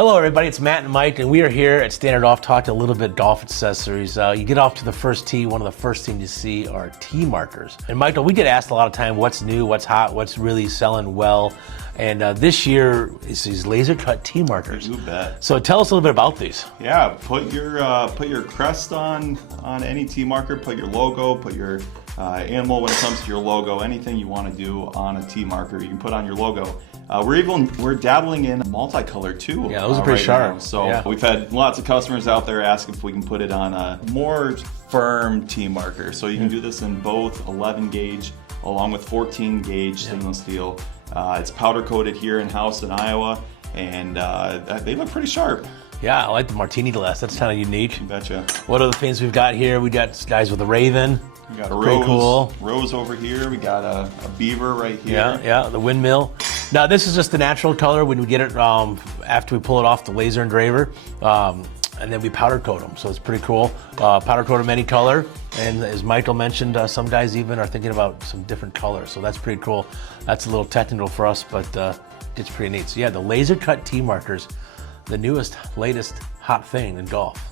Hello everybody, it's Matt and Mike, and we are here at Standard Off talking a little bit golf accessories. You get off to the first tee, one of the first things you see are tee markers. And Michael, we get asked a lot of time what's new, what's hot, what's really selling well. And this year is these laser cut tee markers. You bet. So tell us a little bit about these. Yeah, put your crest on any tee marker, put your logo, put your animal when it comes to your logo, anything you want to do on a tee marker, you can put on your logo. We're dabbling in multicolor too. Yeah, those are pretty right sharp. now. So yeah. We've had lots of customers out there ask if we can put it on a more firm tee marker. So you can do this in both 11 gauge along with 14 gauge stainless steel. It's powder coated here in-house in Iowa, and they look pretty sharp. Yeah, I like the martini glass. That's kind of unique. You betcha. What other things we've got here? We got guys with a raven. We got a pretty cool. rose over here. We got a beaver right here. Yeah, the windmill. Now this is just the natural color when we get it after we pull it off the laser engraver, and then we powder coat them. So it's pretty cool. Powder coat them any color, and as Michael mentioned, some guys even are thinking about some different colors. So that's pretty cool. That's a little technical for us, but it's pretty neat. So yeah, the laser cut tee markers, the newest, latest hot thing in golf.